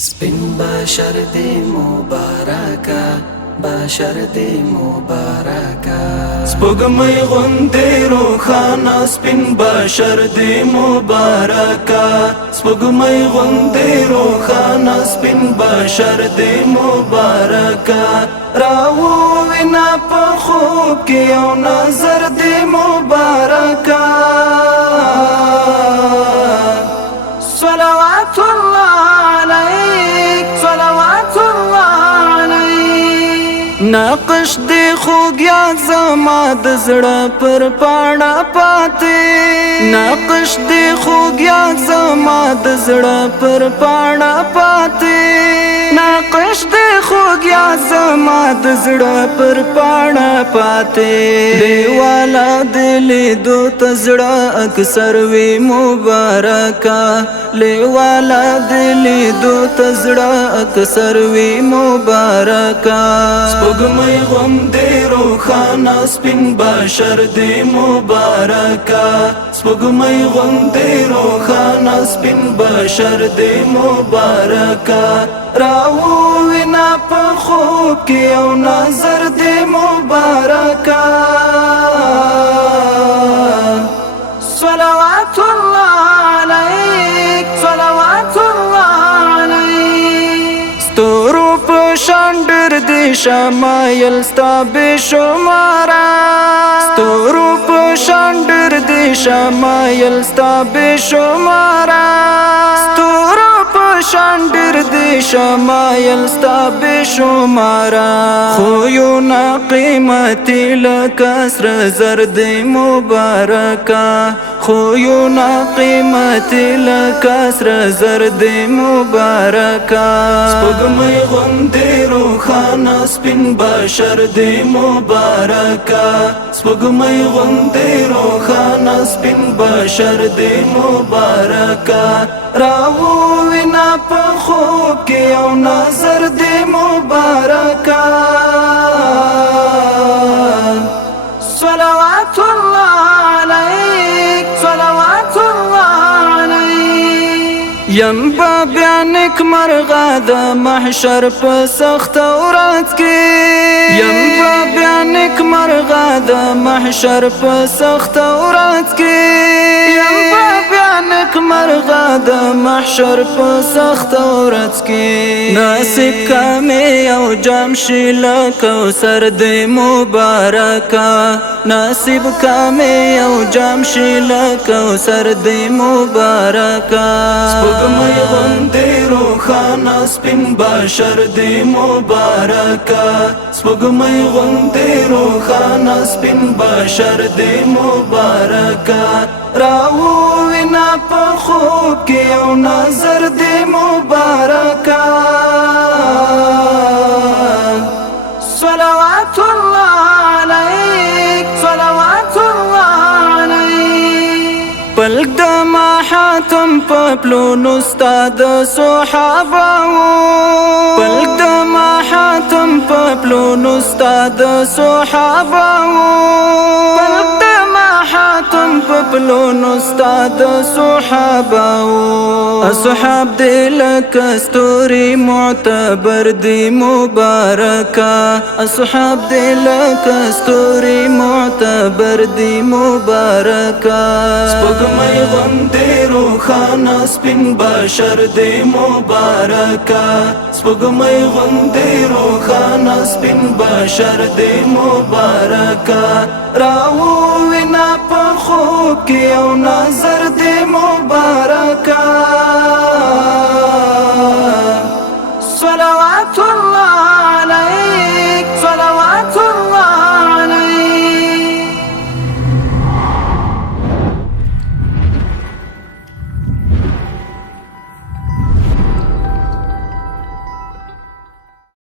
سپین بشر دی مبارکا، بشر دی مبارکا. سپوږمۍ غوندې روښانه سپین بشر دی مبارکا. سپوږمۍ غوندې روښانه سپین بشر دی مبارکا. راووینه په خوب کې یو نظر دی مبارکا. صلوات الله علیک، صلوات الله علیک. نقش دی خوږ یاد زما د زړه پر پاڼه پاتې. نقش دی خوږ یاد زما د زړه پر پاڼه پاتې. نقش دی خوږ یاد زما د زړه پر پاڼه پاتې. دیواله د لیدو ته زړه اکثر وي مبارکه. لیواله د لیدو ته زړه اکثر وي مبارکه. سپوږمۍ غوندې روښانه سپین بشر دی مبارکه. سپوږمۍ غوندې روښانه سپین بشر دی مبارکه. راووینه په خوب کې یو نظر دی مبارکه. صلوات الله علیک، صلوات الله علیک. ستورو په شان ډېر دی شمایل ستا بې شماره. ستورو په شان ډېر دی شمایل ستا بې شماره. ستورو په شان ډېر دی شمایل ستا بې شماره. خویونه قیمتي لکه سره زر دی مبارکه. خویونه قیمتي لکه سره زر دی مبارکه. سپوږمۍ غوندې روښانه سپین بشر دی مبارکه. سپوږمۍ غوندې روښانه سپین بشر دی مبارکه. راووینه په خوب کې یو نظر دی مبارکه. صلوات الله علیک، صلوات الله علیک. یم با بیا نیک مرغه د محشر په سخته ورځ کې. یم با بیا نیک مرغه د محشر په سخته ورځ کې. یم با بیا نیک مرغه د محشر په سخته ورځ کې. نصیب کامې یو جام شي له کوثر دی مبارکه. نصیب کامې یو جام شي له کوثر دی مبارکه. سپوږمۍ غوندې روښانه سپین بشر دی مبارکه. سپوږمۍ غوندې روښانه سپین بشر دی مبارکه. راووینه په خوب کې یو نظر دی مبارکه. صلوات الله علیک، صلوات الله علیک. پلک د ماحاتم په پلونو ستا د صحابهو. پلک د ماحاتم په پلونو ستا د صحابهو. پلک د ماحاتم په پلونو ستا د صحابهو. اصحاب دی لکه ستوري معتبر دی مبارکه. اصحاب دی لکه ستوري معتبر دی مبارکه. سپوږمۍ غوندې روښانه سپین بشر دی مبارکه. سپوږمۍ غوندې روښانه سپین بشر دی مبارکه. راووینه په خوب کې یو نظر دی مبارکه. صلوات الله